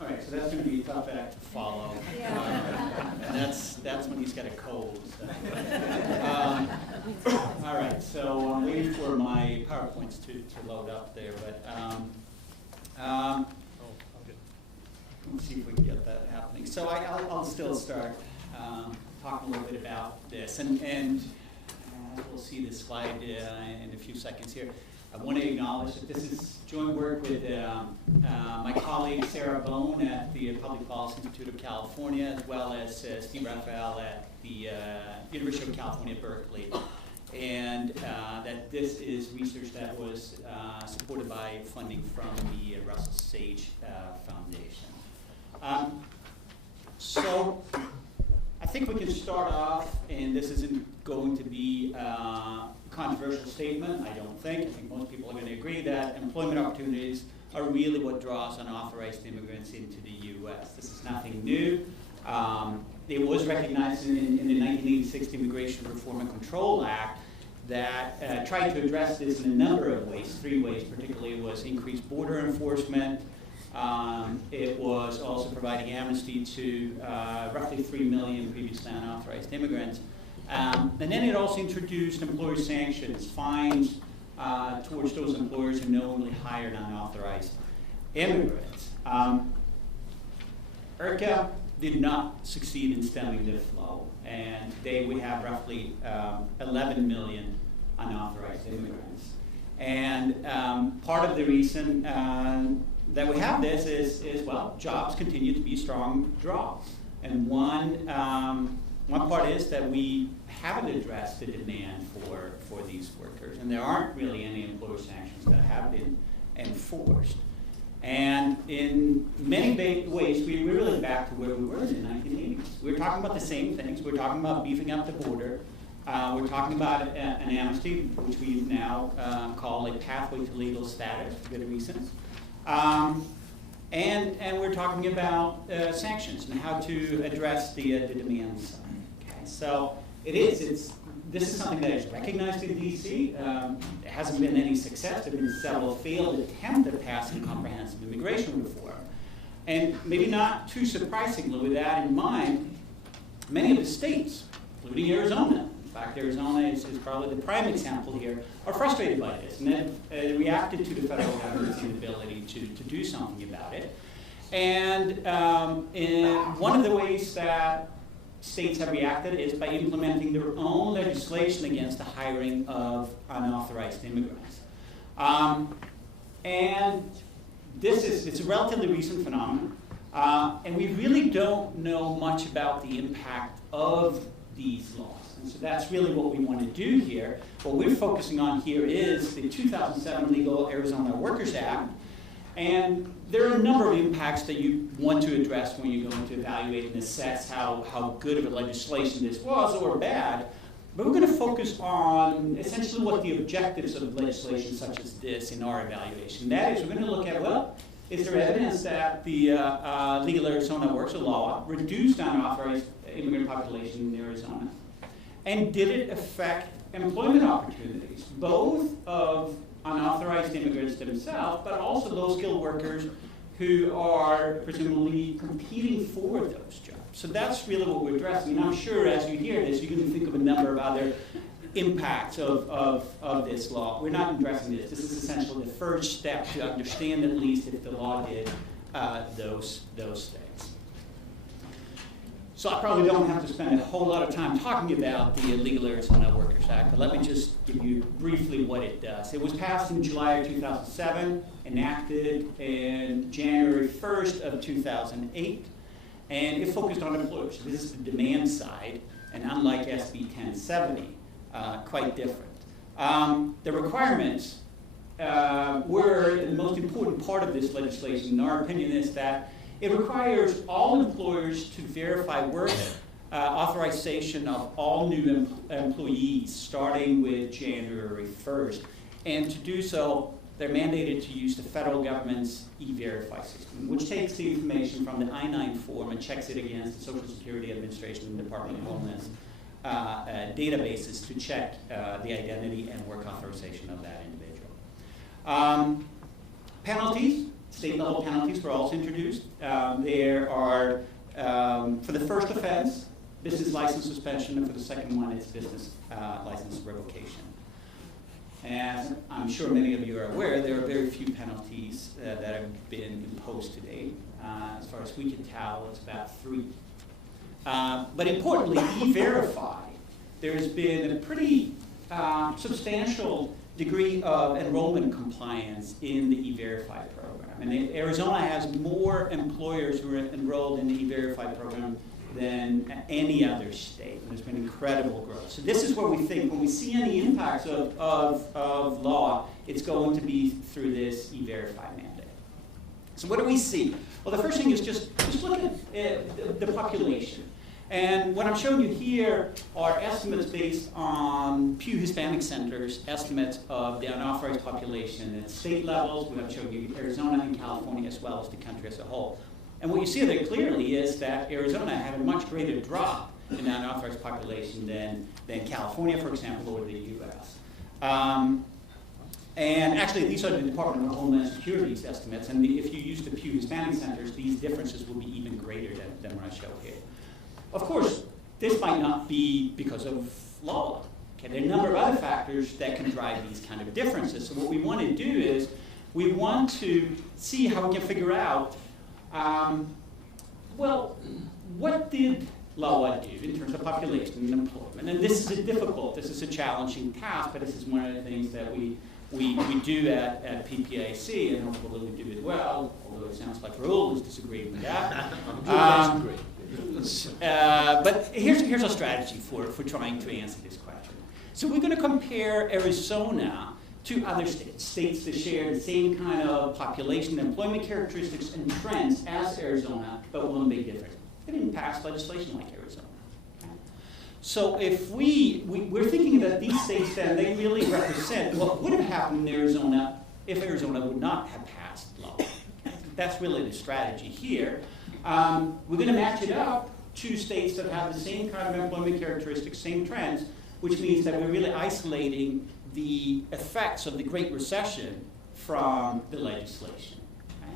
All right, so that's going to be a tough act to follow. And that's when he's got a cold. So. All right, so I'm waiting for my PowerPoints to load up there, but let's see if we can get that happening. So I'll still start talking a little bit about this, and we'll see this slide in a few seconds here. I want to acknowledge that this is joint work with my colleague Sarah Bone at the Public Policy Institute of California, as well as Steve Raphael at the University of California, Berkeley. And that this is research that was supported by funding from the Russell Sage Foundation. So I think we can start off, and this isn't going to be a controversial statement, I don't think. I think most people are going to agree that employment opportunities are really what draws unauthorized immigrants into the U.S. This is nothing new. It was recognized in the 1986 Immigration Reform and Control Act that tried to address this in a number of ways, 3 ways particularly. It was increased border enforcement. It was also providing amnesty to roughly 3 million previously unauthorized immigrants. And then it also introduced employer sanctions, fines towards those employers who knowingly hired unauthorized immigrants. IRCA did not succeed in stemming the flow, and today we have roughly 11 million unauthorized immigrants. And part of the reason that we have this is, well, jobs continue to be a strong draw. And one part is that we haven't addressed the demand for these workers, and there aren't really any employer sanctions that have been enforced. And in many ways, we're really back to where we were in the 1980s. We're talking about the same things. We're talking about beefing up the border. We're talking about an amnesty, which we now call a pathway to legal status for good reasons. And we're talking about sanctions and how to address the demand side. Okay, so this is something that is recognized in D.C. There hasn't been any success. There have been several failed attempts at passing comprehensive immigration reform. And maybe not too surprisingly, with that in mind, many of the states, including Arizona, in fact, Arizona is probably the prime example here, are frustrated by this, and then reacted to the federal government's inability to do something about it. And one of the ways that states have reacted is by implementing their own legislation against the hiring of unauthorized immigrants. And it's a relatively recent phenomenon, and we really don't know much about the impact of these laws. And so that's really what we want to do here. What we're focusing on here is the 2007 Legal Arizona Workers Act. And there are a number of impacts that you want to address when you're going to evaluate and assess how good of a legislation this was or bad. But we're going to focus on essentially what the objectives of legislation such as this in our evaluation. That is, we're going to look at, well, is there evidence that the Legal Arizona Workers Law reduced unauthorized immigrant population in Arizona? And did it affect employment opportunities, both of unauthorized immigrants themselves, but also those skilled workers who are presumably competing for those jobs? So that's really what we're addressing. And I'm sure as you hear this, you're going to think of a number of other impacts of this law. We're not addressing this. This is essentially the first step to understand at least if the law did those things. So I probably don't have to spend a whole lot of time talking about the Legal Arizona Workers Act, but let me just give you briefly what it does. It was passed in July of 2007, enacted in January 1st of 2008, and it focused on employers. This is the demand side, and unlike SB 1070, quite different. The requirements were the most important part of this legislation, in our opinion, is that it requires all employers to verify work authorization of all new employees starting with January 1st. And to do so, they're mandated to use the federal government's E-Verify system, which takes the information from the I-9 form and checks it against the Social Security Administration and Department of Homeland databases to check the identity and work authorization of that individual. Penalties. state-level penalties were also introduced. There are, for the first offense, business license suspension, and for the second one, it's business license revocation. As I'm sure many of you are aware, there are very few penalties that have been imposed to date. As far as we can tell, it's about 3. But importantly, E-Verify, there's been a pretty substantial degree of enrollment compliance in the E-Verify program. And Arizona has more employers who are enrolled in the E-Verify program than any other state. And there's been incredible growth. So this is where we think when we see any impacts of law, it's going to be through this E-Verify mandate. So what do we see? Well, the first thing is just look at the population. And what I'm showing you here are estimates based on Pew Hispanic Center's estimates of the unauthorized population at state levels. We have shown you Arizona and California as well as the country as a whole. And what you see there clearly is that Arizona had a much greater drop in the unauthorized population than California, for example, or the US. And actually, these are the Department of Homeland Security's estimates. And if you use the Pew Hispanic Centers, these differences will be even greater than what I show here. Of course, this might not be because of law. Okay, there are a number of other factors that can drive these kind of differences. So what we want to do is we want to see how we can figure out, well, what did LAWA do in terms of population and employment? And this is a challenging task, but this is one of the things that we do at PPAC, and hopefully we do it well, although it sounds like Raul is disagreeing with that. But here's our strategy for trying to answer this question. So we're going to compare Arizona to other states that share the same kind of population, employment characteristics, and trends as Arizona, but one big difference. They didn't pass legislation like Arizona. So if we're thinking that these states then, they really represent what would have happened in Arizona if Arizona would not have passed law. That's really the strategy here. We're going to match it up to states that have the same kind of employment characteristics, same trends, which means that we're really isolating the effects of the Great Recession from the legislation. Okay?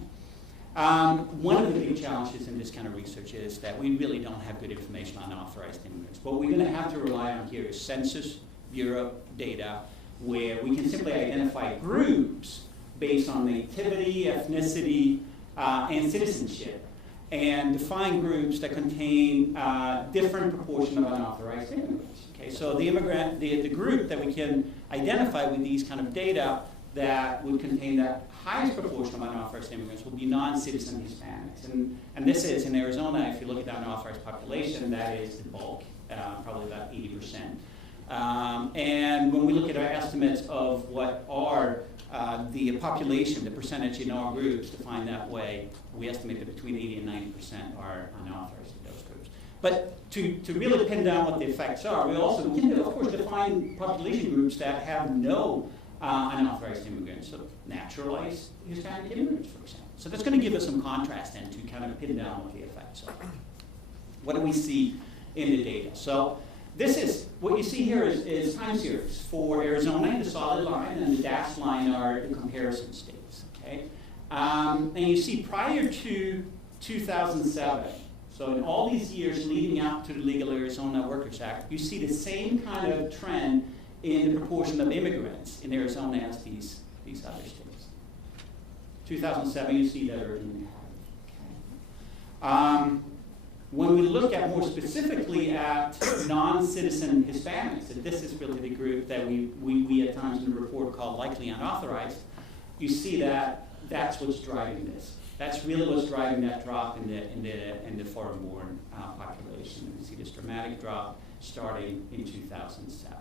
One of the big challenges in this kind of research is that we really don't have good information on authorized immigrants. What we're going to have to rely on here is Census Bureau data, where we can simply identify groups based on nativity, ethnicity, and citizenship, and define groups that contain different proportion of unauthorized immigrants. Okay, so the group that we can identify with these kind of data that would contain the highest proportion of unauthorized immigrants will be non-citizen Hispanics. And this is, in Arizona, if you look at the unauthorized population, that is the bulk, probably about 80%. And when we look at our estimates of what are the population, the percentage in our groups defined that way, we estimate that between 80 and 90% are unauthorized in those groups. But to really pin down what the effects are, we can, of course, define population groups that have no unauthorized immigrants, so naturalized Hispanic immigrants, for example. So that's going to give us some contrast then to kind of pin down what the effects are. What do we see in the data? So this is, what you see here is time series for Arizona, the solid line, and the dashed line are the comparison states, okay? And you see prior to 2007, so in all these years leading up to the Legal Arizona Workers Act, you see the same kind of trend in the proportion of immigrants in Arizona as these other states. 2007, you see that urban okay. When we look at more specifically at non-citizen Hispanics, and this is really the group that we at times in the report call likely unauthorized, you see that that's what's driving this. That's really what's driving that drop in the foreign-born population. And you see this dramatic drop starting in 2007.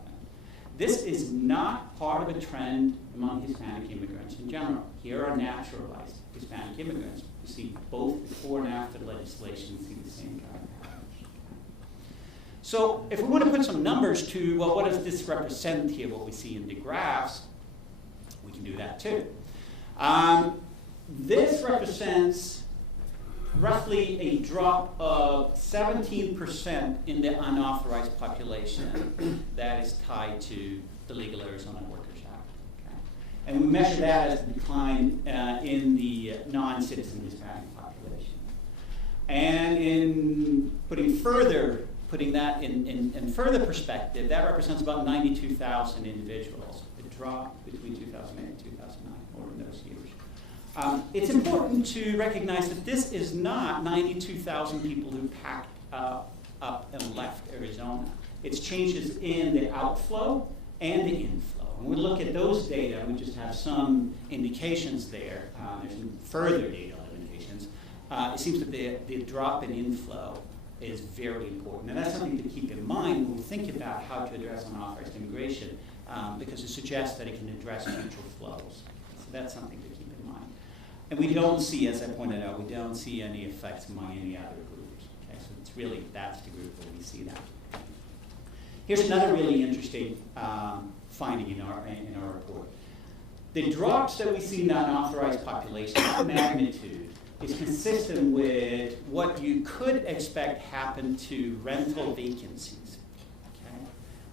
This is not part of a trend among Hispanic immigrants in general. Here are naturalized Hispanic immigrants. You see both before and after the legislation, you see the same kind of patterns. So if we want to put some numbers to, well, what does this represent here, what we see in the graphs, we can do that too. This represents roughly a drop of 17% in the unauthorized population that is tied to the Legal Arizona Workers Act. Okay? And we measure that as the decline in the non-citizen Hispanic population. And in putting that in further perspective, that represents about 92,000 individuals. It dropped between 2008 and 2009, or in those years. It's important to recognize that this is not 92,000 people who packed up and left Arizona. It's changes in the outflow and the inflow. When we look at those data, we just have some indications there. There's some further data limitations. It seems that the drop in inflow is very important. And that's something to keep in mind when we think about how to address unauthorized immigration, because it suggests that it can address future flows. So that's something to keep in mind. And we don't see, as I pointed out, we don't see any effects among any other groups. Okay? So it's really, that's the group where we see that. Here's another really interesting finding in our report. The drops that we see in the unauthorized population, the magnitude, is consistent with what you could expect happen to rental vacancies. Okay?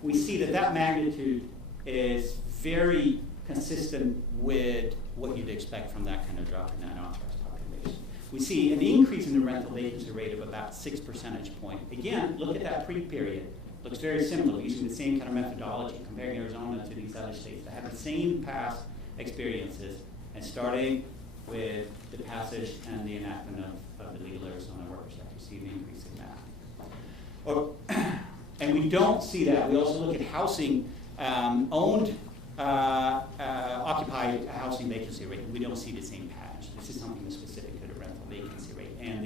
We see that magnitude is very consistent with what you'd expect from that kind of drop in the unauthorized population. We see an increase in the rental vacancy rate of about 6 percentage points. Again, look at that pre-period. Looks very similar, using the same kind of methodology, comparing Arizona to these other states that have the same past experiences, and starting with the passage and the enactment of the Legal Arizona Workers Act. You see an increase in that. And we don't see that. We also look at housing, occupied housing vacancy rate. We don't see the same pattern. This is something that's specific to the rental vacancy rate. And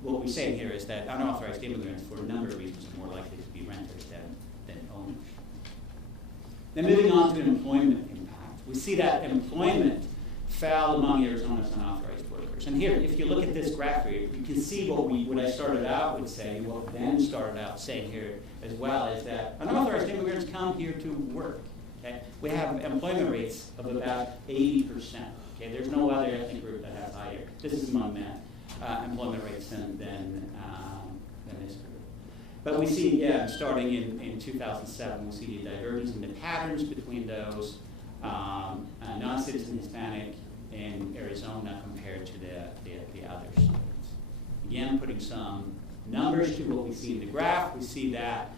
what we're saying here is that unauthorized immigrants, for a number of reasons, are more likely to be renters than owners. Then moving on to employment impact. We see that employment fell among Arizona's unauthorized workers. And here, if you look at this graph here, you can see what I started out with saying, what Ben started out saying here as well, is that unauthorized immigrants come here to work. Okay? We have employment rates of about 80%. Okay? There's no other ethnic group that has higher. This is among men. Employment rates than this group. But we see, starting in 2007, we see a divergence in the patterns between those non-citizen Hispanic in Arizona compared to the other states. Again, putting some numbers to what we see in the graph, we see that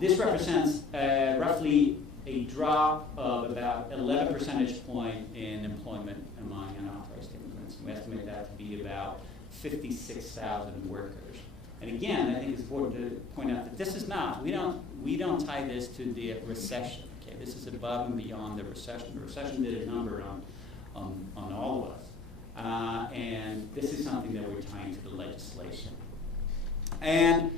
this represents roughly a drop of about 11 percentage point in employment among unauthorized immigrants. We estimate that to be about 56,000 workers. And again, I think it's important to point out that this is not, we don't tie this to the recession. Okay, this is above and beyond the recession. The recession did a number on all of us. And this is something that we're tying to the legislation. And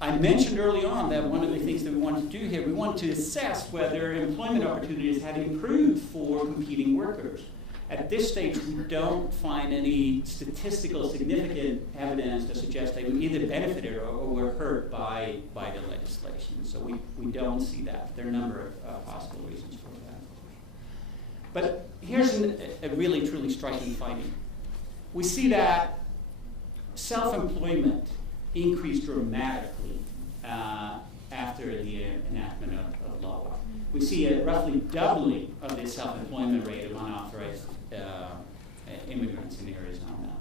I mentioned early on that one of the things that we wanted to do here, we wanted to assess whether employment opportunities had improved for competing workers. At this stage, we don't find any statistical significant evidence to suggest they either benefited or were hurt by the legislation. So we don't see that. There are a number of possible reasons for that. But here's a really, truly striking finding. We see that self-employment increased dramatically after the enactment of law. We see a roughly doubling of the self-employment rate of unauthorized immigrants in Arizona.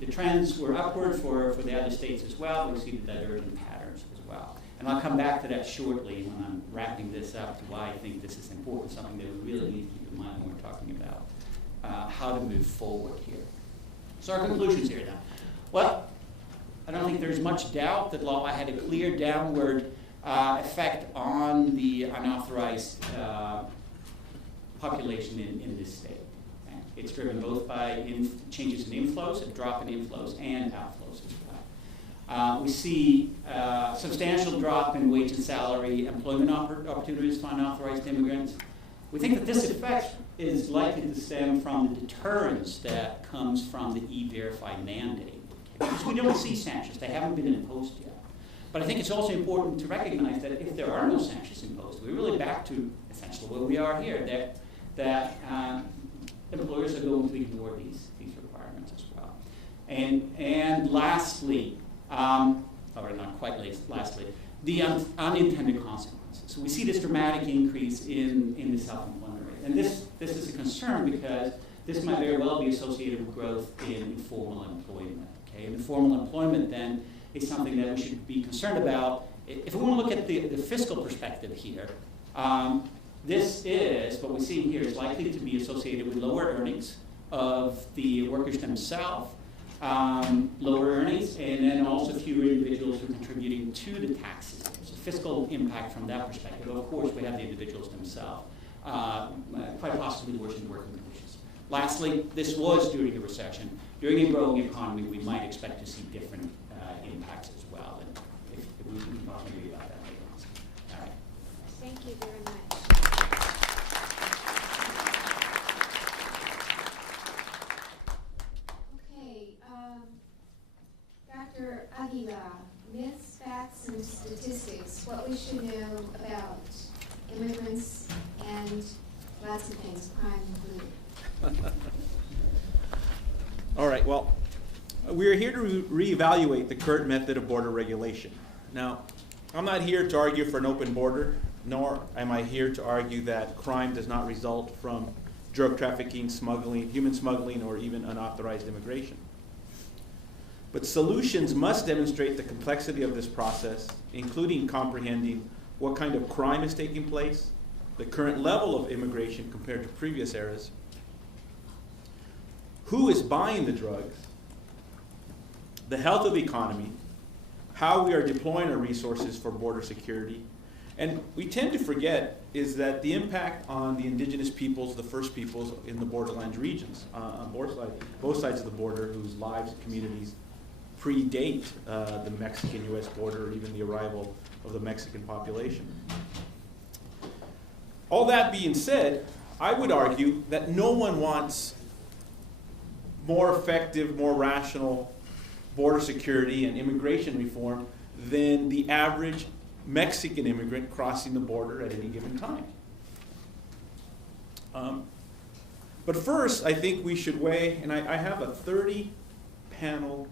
The trends were upward for the other states as well. We see the divergent patterns as well. And I'll come back to that shortly when I'm wrapping this up, to why I think this is important, something that we really need to keep in mind when we're talking about how to move forward here. So our conclusions here now. Well, I don't think there's much doubt that law had a clear downward effect on the unauthorized population in this state. Okay? It's driven both by changes in inflows, a drop in inflows, and outflows as well. We see substantial drop in wage and salary employment opportunities for unauthorized immigrants. We think that this effect is likely to stem from the deterrence that comes from the E-Verify mandate. Because we don't see sanctions, they haven't been imposed yet. But I think it's also important to recognize that if there are no sanctions imposed, we're really back to essentially where we are here, that employers are going to ignore these requirements as well. And lastly, or not quite lastly, the unintended consequences. So we see this dramatic increase in the self-employment rate. And this is a concern because this might very well be associated with growth in informal employment. Okay? And informal employment then is something that we should be concerned about. If we want to look at the fiscal perspective here, this is, what we see here is likely to be associated with lower earnings of the workers themselves, lower earnings, and then also fewer individuals who are contributing to the tax system. So fiscal impact from that perspective. Of course, we have the individuals themselves, quite possibly worsening working conditions. Lastly, this was during a recession. During a growing economy, we might expect to see different impacts as well. And if we can talk maybe about that later on. All right. Thank you very much. Okay, Dr. Aguilar, myths, facts, and statistics, what we should know about immigrants and lots of things, crime included. All right, well, we are here to reevaluate the current method of border regulation. Now, I'm not here to argue for an open border, nor am I here to argue that crime does not result from drug trafficking, smuggling, human smuggling, or even unauthorized immigration. But solutions must demonstrate the complexity of this process, including comprehending what kind of crime is taking place, the current level of immigration compared to previous eras, who is buying the drugs, the health of the economy, how we are deploying our resources for border security. And we tend to forget is that the impact on the indigenous peoples, the first peoples in the borderlands regions, on both sides of the border, whose lives and communities predate the Mexican-US border, or even the arrival of the Mexican population. All that being said, I would argue that no one wants more effective, more rational border security and immigration reform than the average Mexican immigrant crossing the border at any given time. But first, I think we should weigh, and I have a 30-panel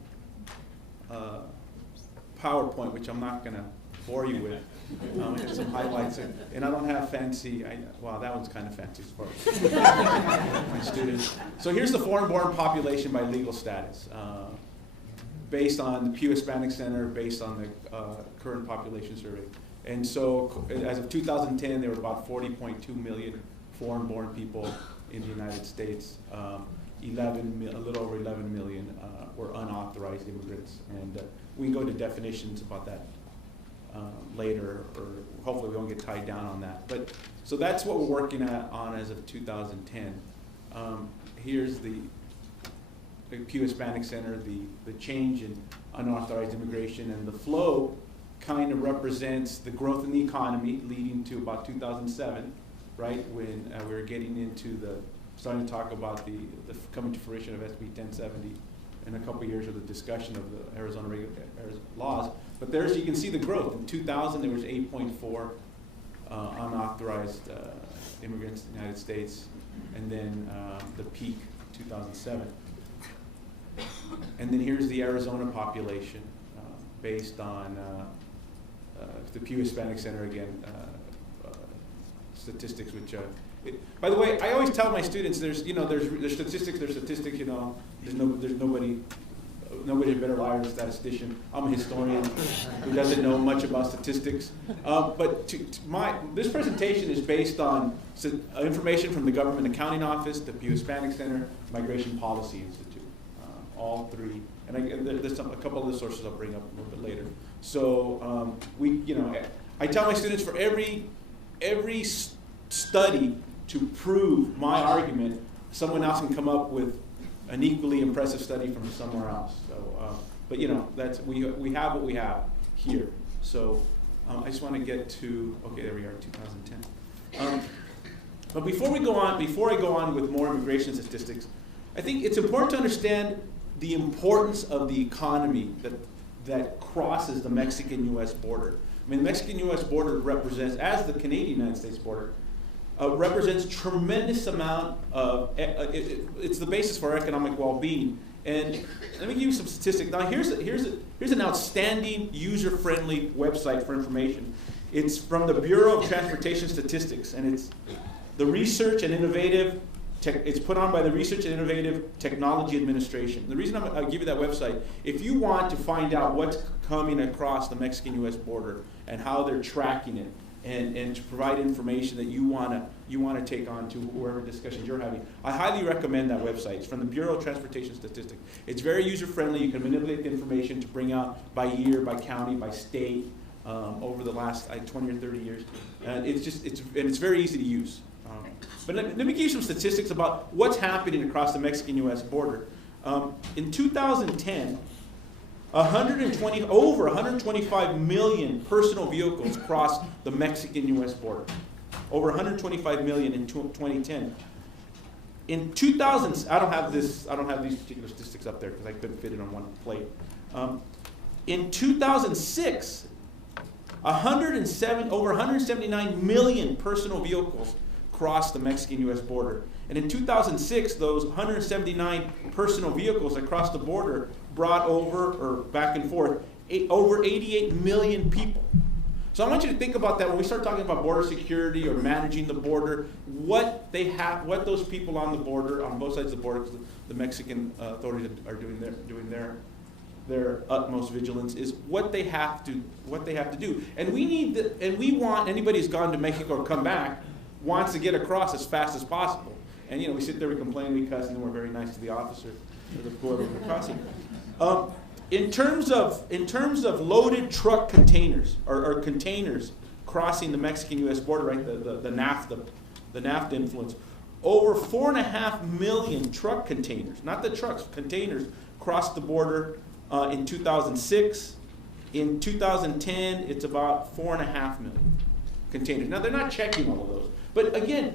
PowerPoint, which I'm not going to bore you with. There's some highlights, and I don't have fancy, wow, that one's kind of fancy as far as my students. So here's the foreign-born population by legal status, based on the Pew Hispanic Center, based on the current population survey. And so as of 2010, there were about 40.2 million foreign-born people in the United States. A little over 11 million were unauthorized immigrants. And we can go into definitions about that later, or hopefully we won't get tied down on that. But so that's what we're working on as of 2010. Here's the Pew Hispanic Center, the change in unauthorized immigration, and the flow kind of represents the growth in the economy leading to about 2007, right, when we were getting into starting to talk about the coming to fruition of SB 1070 in a couple of years of the discussion of the Arizona laws. But there's, you can see the growth. In 2000, there was 8.4 unauthorized immigrants in the United States, and then the peak, 2007. And then here's the Arizona population based on the Pew Hispanic Center, again, statistics which, by the way, I always tell my students there's statistics, there's nobody a better liar than a statistician. I'm a historian who doesn't know much about statistics. But this presentation is based on information from the Government Accounting Office, the Pew Hispanic Center, Migration Policy Institute. All three, and there's a couple of the sources I'll bring up a little bit later. So I tell my students for every study to prove my argument, someone else can come up with an equally impressive study from somewhere else. So, but that's we have what we have here. So I just want to get to there we are, 2010. But before I go on with more immigration statistics, I think it's important to understand the importance of the economy that crosses the Mexican-U.S. border. I mean, the Mexican-U.S. border represents, as the Canadian-United States border, represents tremendous amount of, it's the basis for our economic well-being. And let me give you some statistics. Now here's an outstanding user-friendly website for information. It's from the Bureau of Transportation Statistics, and the Research and Innovative, it's put on by the Research and Innovative Technology Administration. The reason I'll give you that website, if you want to find out what's coming across the Mexican-U.S. border and how they're tracking it, and to provide information that you want to take on to whoever discussions you're having, I highly recommend that website. It's from the Bureau of Transportation Statistics. It's very user-friendly. You can manipulate the information to bring out by year, by county, by state, over the last 20 or 30 years. And it's very easy to use. But let me give you some statistics about what's happening across the Mexican-U.S. border. In 2010, over 125 million personal vehicles crossed the Mexican-U.S. border. Over 125 million in 2010. In 2000, I don't have these particular statistics up there because I couldn't fit it on one plate. In 2006, over 179 million personal vehicles crossed the Mexican-U.S. border. And in 2006, those 179 personal vehicles across the border brought over, or back and forth, over 88 million people. So I want you to think about that when we start talking about border security or managing the border, what those people on the border, on both sides of the border, because the Mexican authorities are doing their utmost vigilance, is what they have to do. And we want anybody who's gone to Mexico or come back wants to get across as fast as possible. And we sit there, we complain, we cuss, and then we're very nice to the officer or the whoever we're crossing. In terms of loaded truck containers or containers crossing the Mexican-U.S. border, right? The NAFTA influence, over 4.5 million truck containers, not the trucks, containers crossed the border in 2006. In 2010, it's about 4.5 million containers. Now they're not checking all of those, but again,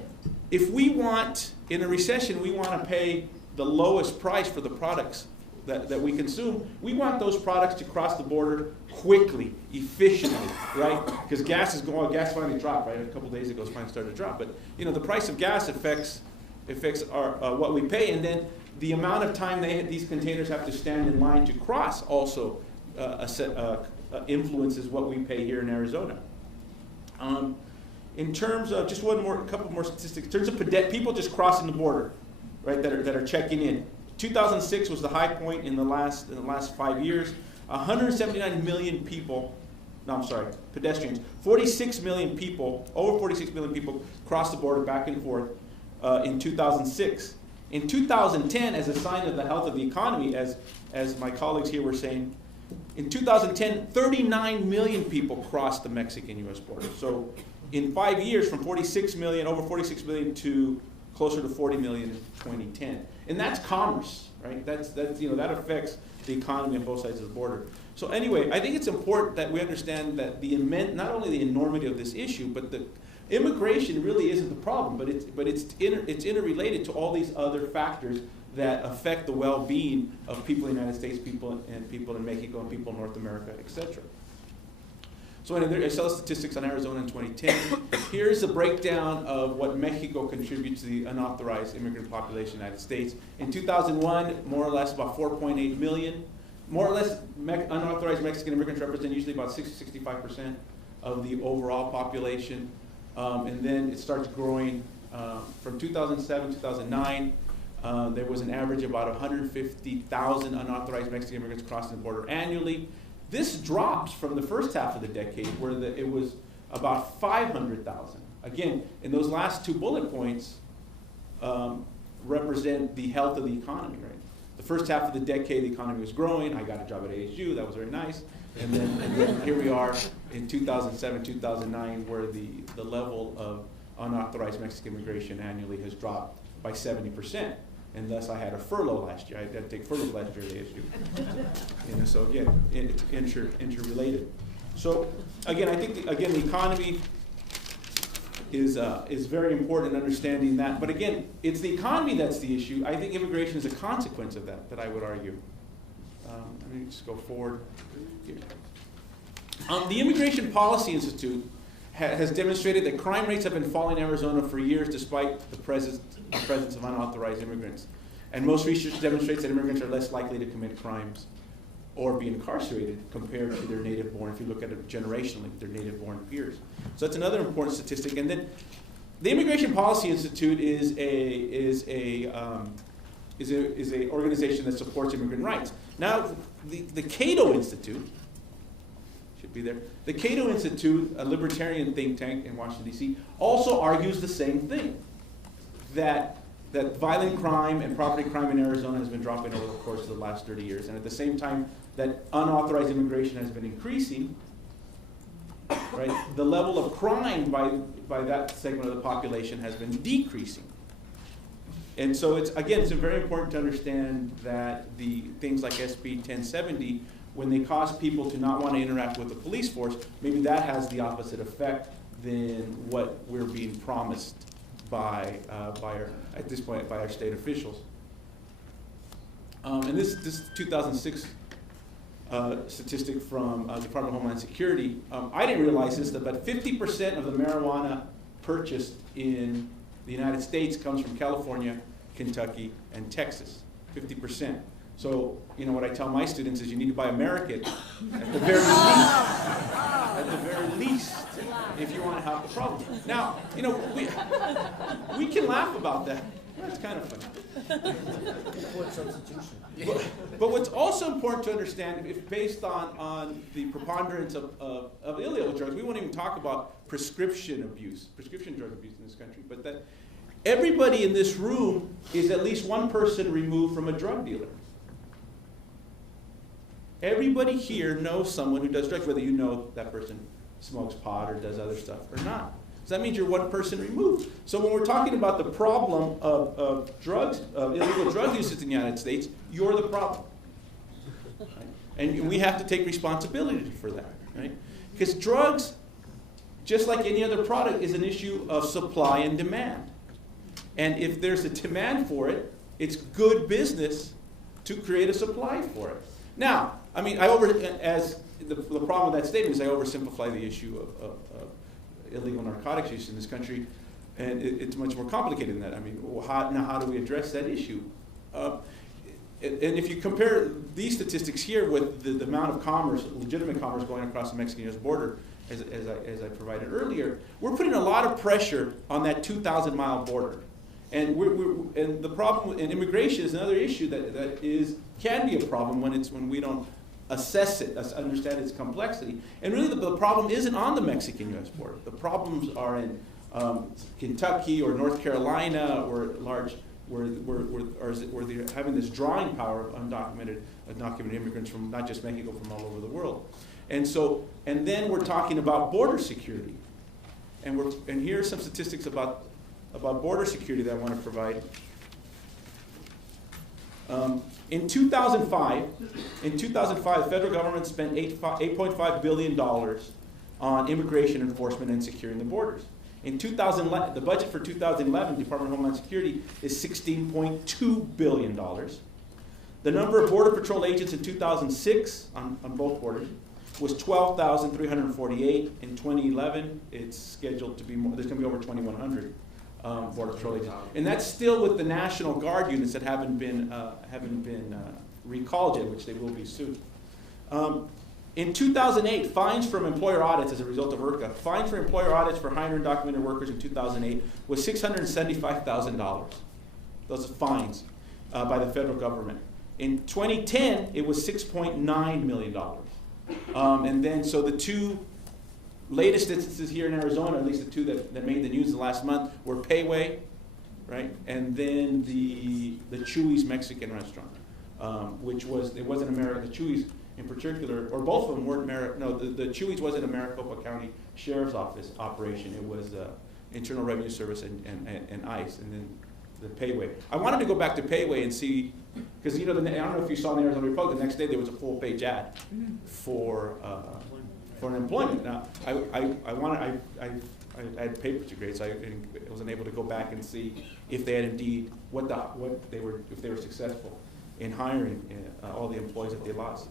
if we want, in a recession, we want to pay the lowest price for the products that we consume. We want those products to cross the border quickly, efficiently, right? Because gas finally dropped, right? A couple days ago, it's finally started to drop. But the price of gas affects our what we pay, and then the amount of time these containers have to stand in line to cross also influences what we pay here in Arizona. In terms of just a couple more statistics. In terms of people just crossing the border, right? That are checking in. 2006 was the high point in the last 5 years. 179 million people. Pedestrians. 46 million people. Over 46 million people crossed the border back and forth in 2006. In 2010, as a sign of the health of the economy, as my colleagues here were saying, in 2010, 39 million people crossed the Mexican-U.S. border. So in 5 years, from over 46 million to closer to 40 million in 2010. And that's commerce, right? That affects the economy on both sides of the border. So anyway, I think it's important that we understand that not only the enormity of this issue, but the immigration really isn't the problem, but it's interrelated to all these other factors that affect the well-being of people in the United States, people in Mexico, and people in North America, etc. So I saw statistics on Arizona in 2010. Here's a breakdown of what Mexico contributes to the unauthorized immigrant population in the United States. In 2001, more or less about 4.8 million. More or less, unauthorized Mexican immigrants represent usually about 60-65% of the overall population. And then it starts growing from 2007, 2009. There was an average of about 150,000 unauthorized Mexican immigrants crossing the border annually. This drops from the first half of the decade, where it was about 500,000. Again, in those last two bullet points represent the health of the economy, right? The first half of the decade, the economy was growing. I got a job at ASU. That was very nice. And then here we are in 2007, 2009, where the level of unauthorized Mexican immigration annually has dropped by 70%. And thus I had a furlough last year. I had to take furloughs last year at ASU. So again, it's interrelated. So again, I think the economy is very important in understanding that. But again, it's the economy that's the issue. I think immigration is a consequence of that I would argue. Let me just go forward here. The Immigration Policy Institute has demonstrated that crime rates have been falling in Arizona for years despite the presence of unauthorized immigrants. And most research demonstrates that immigrants are less likely to commit crimes or be incarcerated compared to their native-born, if you look at it generationally, their native-born peers. So that's another important statistic. And then the Immigration Policy Institute is a organization that supports immigrant rights. Now, the Cato Institute should be there. The Cato Institute, a libertarian think tank in Washington, D.C., also argues the same thing, that violent crime and property crime in Arizona has been dropping over the course of the last 30 years, and at the same time that unauthorized immigration has been increasing, right, the level of crime by that segment of the population has been decreasing. And so it's very important to understand that the things like SB 1070, when they cause people to not want to interact with the police force, maybe that has the opposite effect than what we're being promised by at this point by our state officials. And this 2006 statistic from Department of Homeland Security, I didn't realize this, that about 50% of the marijuana purchased in the United States comes from California, Kentucky, and Texas, 50%. So, you know, what I tell my students is you need to buy American at the very least, if you want to help the problem. Now, you know, we can laugh about that. That's kind of funny. But what's also important to understand, if based on the preponderance of illegal drugs, we won't even talk about prescription drug abuse in this country, but that everybody in this room is at least one person removed from a drug dealer. Everybody here knows someone who does drugs, whether you know that person smokes pot or does other stuff or not. So that means you're one person removed. So when we're talking about the problem of drugs, illegal drug use in the United States, you're the problem. Right? And we have to take responsibility for that, right? Because drugs, just like any other product, is an issue of supply and demand. And if there's a demand for it, it's good business to create a supply for it. Now, I mean, the problem with that statement is I oversimplify the issue of illegal narcotics use in this country, and it's much more complicated than that. I mean, how do we address that issue? And if you compare these statistics here with the amount of commerce, legitimate commerce going across the Mexican-U.S. border, as I provided earlier, we're putting a lot of pressure on that 2,000-mile border. And and the problem in immigration is another issue that can be a problem when we don't assess it, understand its complexity. And really the problem isn't on the Mexican-U.S. border. The problems are in Kentucky or North Carolina or where they're having this drawing power of undocumented immigrants from not just Mexico, from all over the world. And then we're talking about border security. And here are some statistics about border security that I want to provide. In 2005, the federal government spent $8.5 billion on immigration enforcement and securing the borders. In 2011, the budget for 2011, Department of Homeland Security, is $16.2 billion. The number of Border Patrol agents in 2006 on both borders was 12,348. In 2011, it's scheduled to be more. There's going to be over 2,100. Border Patrol agents, and that's still with the National Guard units that haven't been recalled yet, which they will be soon. In 2008, fines from employer audits as a result of IRCA, fines for employer audits for hiring undocumented workers in 2008 was $675,000. Those are fines by the federal government. In 2010, it was $6.9 million. And then, so the two latest instances here in Arizona, at least the two that made the news the last month, were Payway, right, and then the Chuy's Mexican restaurant, it wasn't America. The Chuy's in particular, or both of them weren't America. No, the Chuy's wasn't a Maricopa County Sheriff's Office operation. It was Internal Revenue Service and ICE, and then the Payway. I wanted to go back to Payway and see, because I don't know if you saw in the Arizona Republic, the next day there was a full-page ad for an employment. Now, I had papers to grade, so I wasn't able to go back and see if they had indeed if they were successful in hiring all the employees that they lost.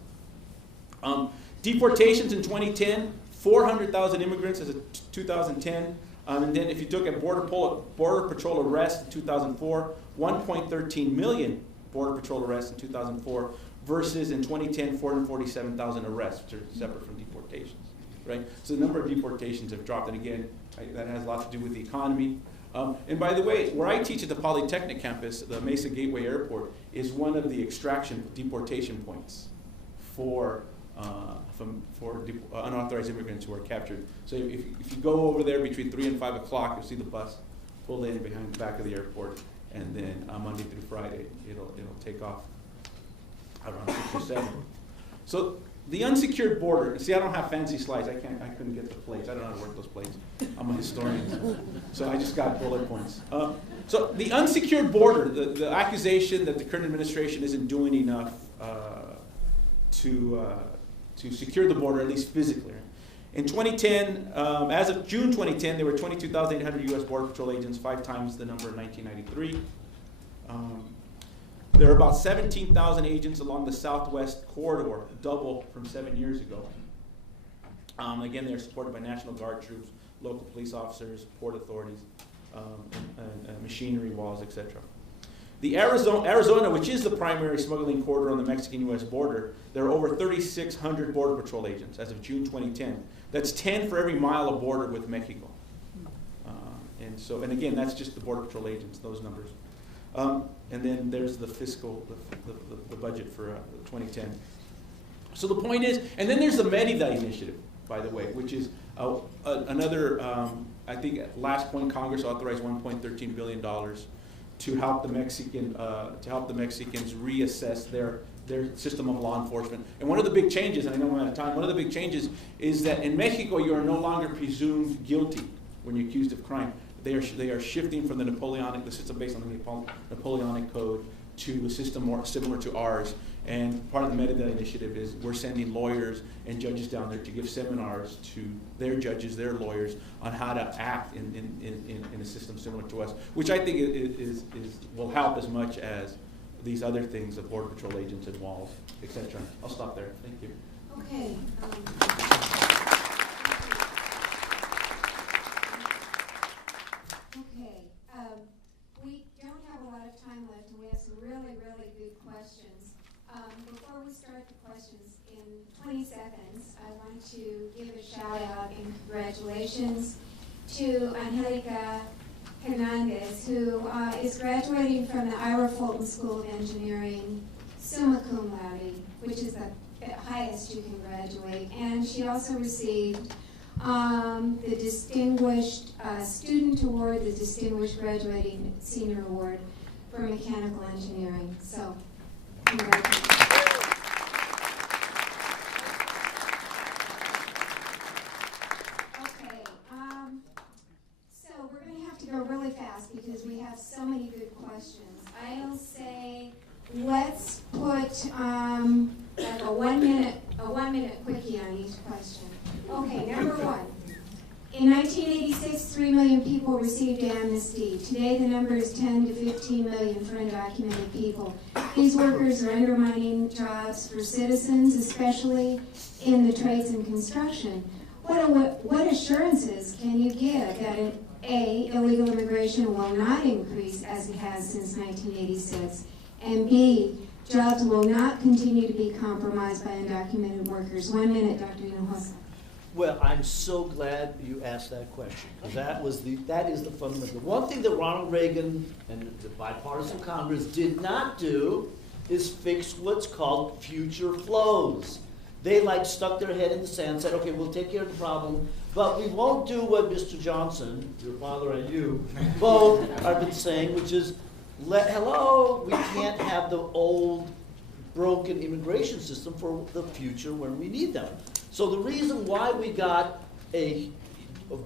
Deportations in 2010, 400,000 immigrants as of 2010. And then if you took a Border Patrol arrests in 2004, 1.13 million Border Patrol arrests in 2004, versus in 2010, 447,000 arrests, which are separate from deportations, right? So the number of deportations have dropped, and again, that has a lot to do with the economy. And by the way, where I teach at the Polytechnic campus, the Mesa Gateway Airport is one of the deportation points for unauthorized immigrants who are captured. So if you go over there between 3 and 5 o'clock, you'll see the bus pulled in behind the back of the airport, and then Monday through Friday, it'll take off around 6 or 7. So the unsecured border. See, I don't have fancy slides. I couldn't get the plates. I don't know how to work those plates. I'm a historian, so I just got bullet points. So the unsecured border, the accusation that the current administration isn't doing enough to secure the border, at least physically. In 2010, as of June 2010, there were 22,800 U.S. Border Patrol agents, 5 times the number in 1993. There are about 17,000 agents along the southwest corridor, double from 7 years ago. Again, they're supported by National Guard troops, local police officers, port authorities, and machinery walls, etc. The Arizona, which is the primary smuggling corridor on the Mexican-U.S. border, there are over 3,600 Border Patrol agents as of June 2010. That's 10 for every mile of border with Mexico. And again, that's just the Border Patrol agents, those numbers. And then there's the fiscal, the budget for 2010. So the point is, and then there's the Merida initiative, by the way, which is another, I think at last point Congress authorized $1.13 billion to help the Mexicans reassess their system of law enforcement. And one of the big changes, and I know I'm out of time, one of the big changes is that in Mexico you are no longer presumed guilty when you're accused of crime. They are shifting from the system based on the Napoleonic Code, to a system more similar to ours. And part of the Merida initiative is we're sending lawyers and judges down there to give seminars to their judges, their lawyers, on how to act in a system similar to us, which I think will help as much as these other things of Border Patrol agents and walls, etc. I'll stop there. Thank you. Okay. We don't have a lot of time left, and we have some really, really good questions. Before we start the questions, in 20 seconds, I want to give a shout out and congratulations to Angelica Hernandez, who is graduating from the Ira Fulton School of Engineering, summa cum laude, which is the highest you can graduate. And she also received the Distinguished Student Award, the Distinguished Graduating Senior Award for Mechanical Engineering. So, congratulations. Okay, so we're going to have to go really fast because we have so many good questions. I'll say let's put like a one minute quickie on each question. Okay, number 1. In 1986, 3 million people received amnesty. Today, the number is 10 to 15 million for undocumented people. These workers are undermining jobs for citizens, especially in the trades and construction. What assurances can you give that A, illegal immigration will not increase as it has since 1986, and B, jobs will not continue to be compromised by undocumented workers? 1 minute, Dr. Hinojosa. Well, I'm so glad you asked that question, because that is the fundamental. One thing that Ronald Reagan and the bipartisan Congress did not do is fix what's called future flows. They stuck their head in the sand, said, okay, we'll take care of the problem, but we won't do what Mr. Johnson, your father and you, both have been saying, which is, hello, we can't have the old broken immigration system for the future when we need them. So the reason why we got a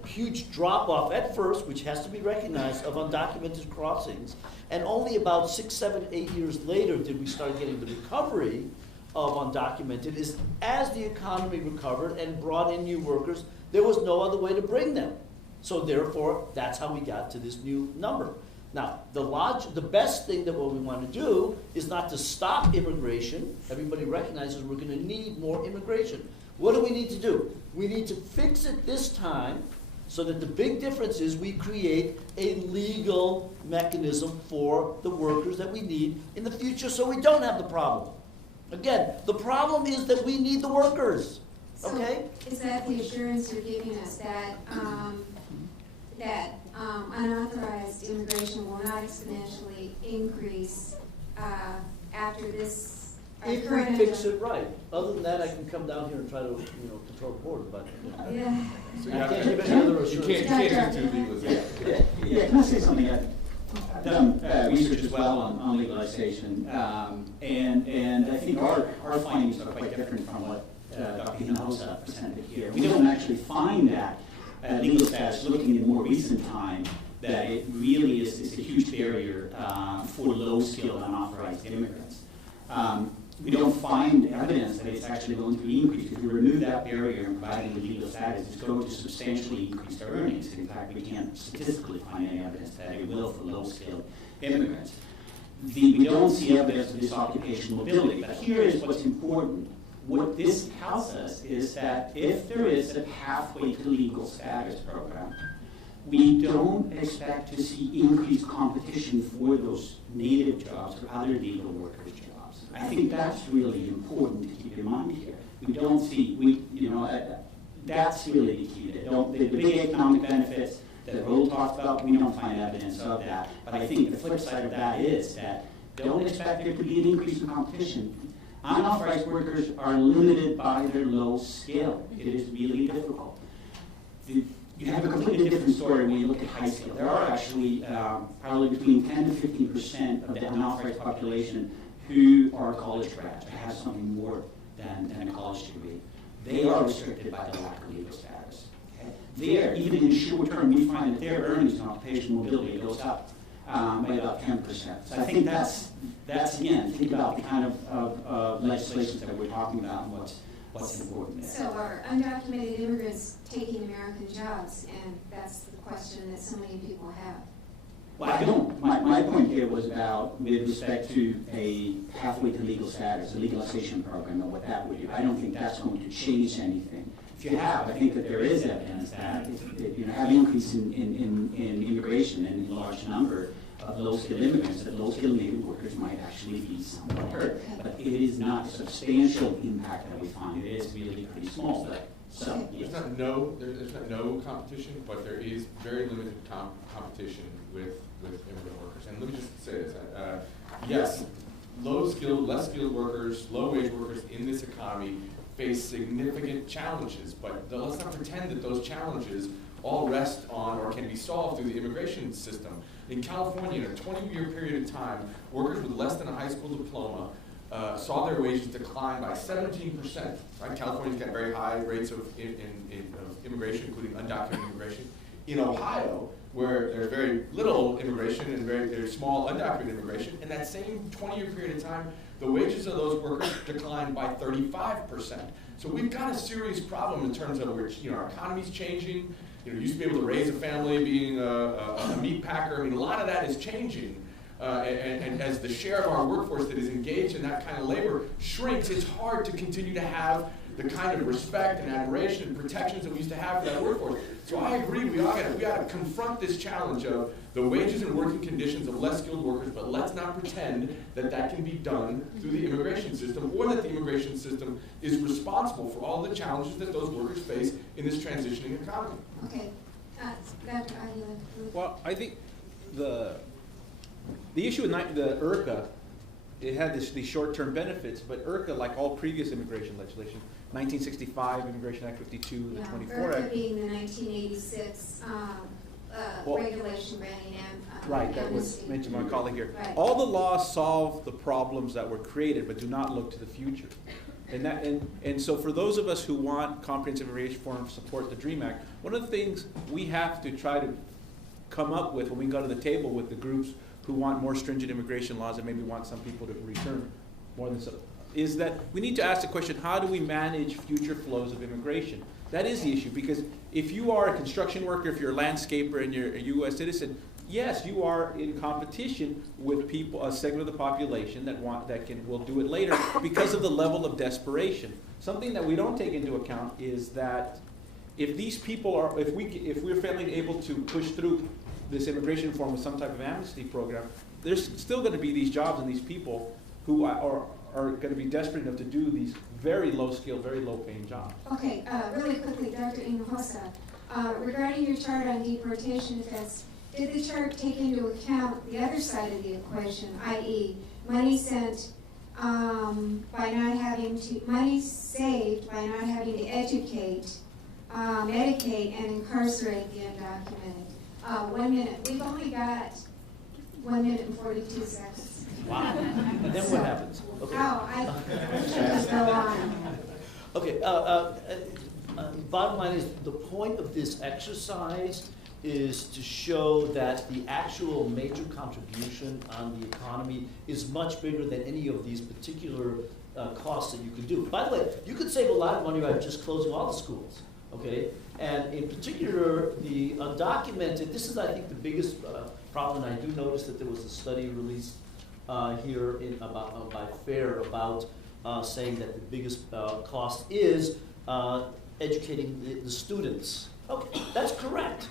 huge drop-off at first, which has to be recognized, of undocumented crossings, and only about 6, 7, 8 years later did we start getting the recovery of undocumented, is as the economy recovered and brought in new workers, there was no other way to bring them. So therefore, that's how we got to this new number. Now, the best thing that what we want to do is not to stop immigration. Everybody recognizes we're going to need more immigration. What do we need to do? We need to fix it this time so that the big difference is we create a legal mechanism for the workers that we need in the future so we don't have the problem. Again, the problem is that we need the workers, okay? So is that the assurance you're giving us that unauthorized immigration will not exponentially increase after this. If current we fix it right. Other than that, I can come down here and try to, control the board, but, Yeah. So you I have can't to- give any other You assurance. can't do legalization. Yeah, can I say something? I've done research as well on legalization, and I think our findings are quite different from what Dr. Hinojosa presented here. We don't actually find that legal status, looking in more recent time, that it really is a huge barrier for low-skilled unauthorized immigrants. We don't find evidence that it's actually going to increase. If we remove that barrier and provide the legal status, it's going to substantially increase their earnings. In fact, we can't statistically find any evidence that it will for low-skilled immigrants. We don't see evidence of this occupational mobility, but here is what's important. What this tells us is that if there is a pathway to legal status program, we don't expect to see increased competition for those native jobs or other legal workers' jobs. I think that's really important to keep in mind here. We don't see, that's really the key. The big economic benefits that Raul talked about, we don't find evidence of that. But I think the flip side of that is that don't expect there to be an increase in competition. Unauthorized workers are limited by their low skill. It is really difficult. You have a completely different story when you look at high skill. There are actually probably between 10 to 15% of the unauthorized population who are college grads or have something more than a college degree. They are restricted by the lack of legal status. Okay? There, even in short term, we find that their earnings and occupational mobility goes up by about 10%. So I think that's again, think about the kind of legislation that we're talking about and what's important there. So are undocumented immigrants taking American jobs? And that's the question that so many people have. Well, I don't. My point here was about with respect to a pathway to legal status, a legalization program, and what that would do. I don't think that's going to change anything. If you have, I think that there is evidence that if you have increase in immigration and in large number of low-skilled immigrants, that low-skilled native workers might actually be somewhat hurt. But it is not a substantial impact that we find. It is really pretty small. But so yes. There's not no competition, but there is very limited competition with immigrant workers. And let me just say this: yes, low-skilled, less-skilled workers, low-wage workers in this economy face significant challenges. But let's not pretend that those challenges all rest on or can be solved through the immigration system. In California, in a 20-year period of time, workers with less than a high school diploma saw their wages decline by 17%. Right? California's got very high rates of immigration, including undocumented immigration. In Ohio, where there's very little immigration and very small undocumented immigration, in that same 20-year period of time, the wages of those workers declined by 35%. So we've got a serious problem in terms of which our economy's changing. You used to be able to raise a family being a meat packer. I mean, a lot of that is changing. And as the share of our workforce that is engaged in that kind of labor shrinks, it's hard to continue to have the kind of respect and admiration and protections that we used to have for that workforce. So I agree, we ought to confront this challenge of the wages and working conditions of less skilled workers, but let's not pretend that that can be done through the immigration system, or that the immigration system is responsible for all the challenges that those workers face in this transitioning economy. Okay, Dr. Aguilar. Well, I think the issue with the IRCA, it had these short-term benefits, but IRCA, like all previous immigration legislation, 1965 Immigration Act 52, the 24 Act. IRCA being the 1986 regulation granting right, that was mentioned by my colleague here. Right. All the laws solve the problems that were created, but do not look to the future. And so for those of us who want comprehensive immigration reform, support the DREAM Act, one of the things we have to try to come up with when we go to the table with the groups who want more stringent immigration laws and maybe want some people to return more than some, is that we need to ask the question, how do we manage future flows of immigration? That is the issue, because if you are a construction worker, if you're a landscaper and you're a U.S. citizen, yes, you are in competition with people, a segment of the population will do it later because of the level of desperation. Something that we don't take into account is that if these people are, if we're failing able to push through this immigration reform with some type of amnesty program, there's still going to be these jobs and these people who are going to be desperate enough to do these very low-skilled, very low-paying jobs. Okay, really quickly, Dr. Hinojosa, regarding your chart on deportation, if that's did the chart take into account the other side of the equation, i.e. money sent by not having to, money saved by not having to educate, medicate, and incarcerate the undocumented? 1 minute. We've only got 1 minute and 42 seconds. Wow. And then what happens? Okay. Oh, I should just go on. Okay, bottom line is the point of this exercise is to show that the actual major contribution on the economy is much bigger than any of these particular costs that you can do. By the way, you could save a lot of money by just closing all the schools, okay? And in particular, the undocumented, this is, I think, the biggest problem. And I do notice that there was a study released here by FAIR about saying that the biggest cost is educating the students. Okay, that's correct.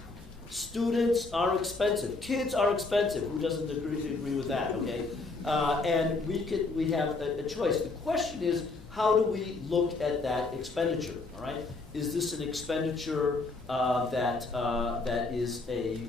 Students are expensive. Kids are expensive. Who doesn't agree with that? Okay, and we have a choice. The question is, how do we look at that expenditure? All right, is this an expenditure that is a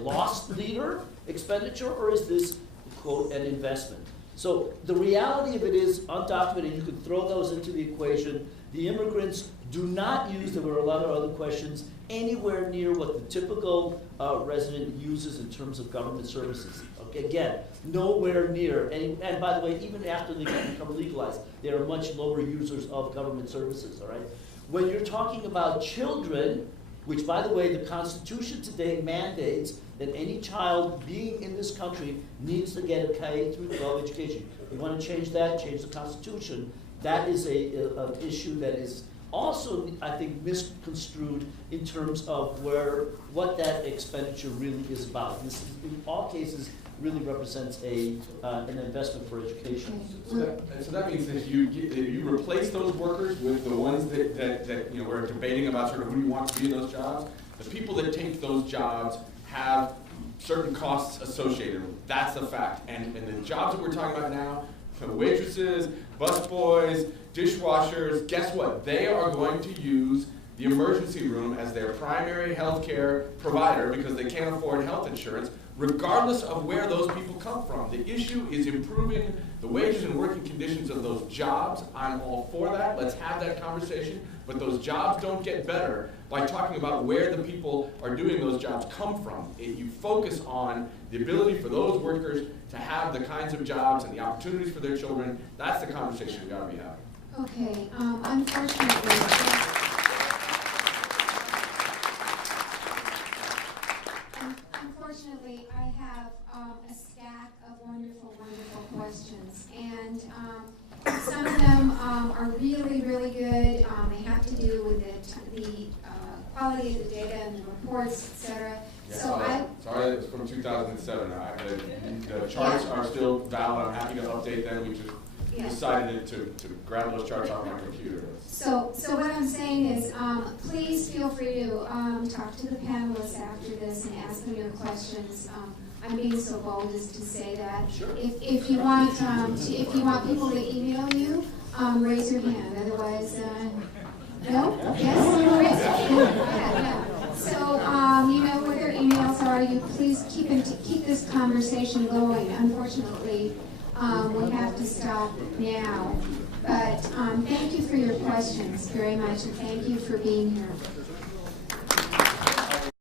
loss leader expenditure, or is this, quote, an investment? So the reality of it is undocumented. You can throw those into the equation. The immigrants do not use, there were a lot of other questions, anywhere near what the typical resident uses in terms of government services. Okay, again, nowhere near. And by the way, even after they become legalized, they are much lower users of government services, all right? When you're talking about children, which, by the way, the Constitution today mandates that any child being in this country needs to get a K-12 education. You want to change that, change the Constitution. That is an issue that is also, I think, misconstrued in terms of what that expenditure really is about. This, in all cases, really represents an investment for education. So that means that you replace those workers with the ones that you know, we're debating about sort of who you want to be in those jobs. The people that take those jobs have certain costs associated with it. That's a fact. And the jobs that we're talking about now, for the waitresses, busboys, dishwashers, guess what? They are going to use the emergency room as their primary health care provider because they can't afford health insurance, regardless of where those people come from. The issue is improving the wages and working conditions of those jobs. I'm all for that. Let's have that conversation. But those jobs don't get better by talking about where the people are doing those jobs come from. You focus on the ability for those workers to have the kinds of jobs and the opportunities for their children. That's the conversation we've got to be having. Okay, unfortunately, I have a stack of wonderful, wonderful questions, and some of them are really, really good. They have to do with the quality of the data and the reports, etc. Yeah, so sorry, it's from 2007. The charts are still valid. I'm happy to update them. We just decided to grab those charts off my computer. So what I'm saying is, please feel free to talk to the panelists after this and ask them your questions. I'm being so bold as to say that. Sure. If you want people to email you, raise your hand. Otherwise, no? Yes? Raise your hand. Yeah. So you know where their emails are. You please keep this conversation going. Unfortunately, we have to stop now. But thank you for your questions very much, and thank you for being here.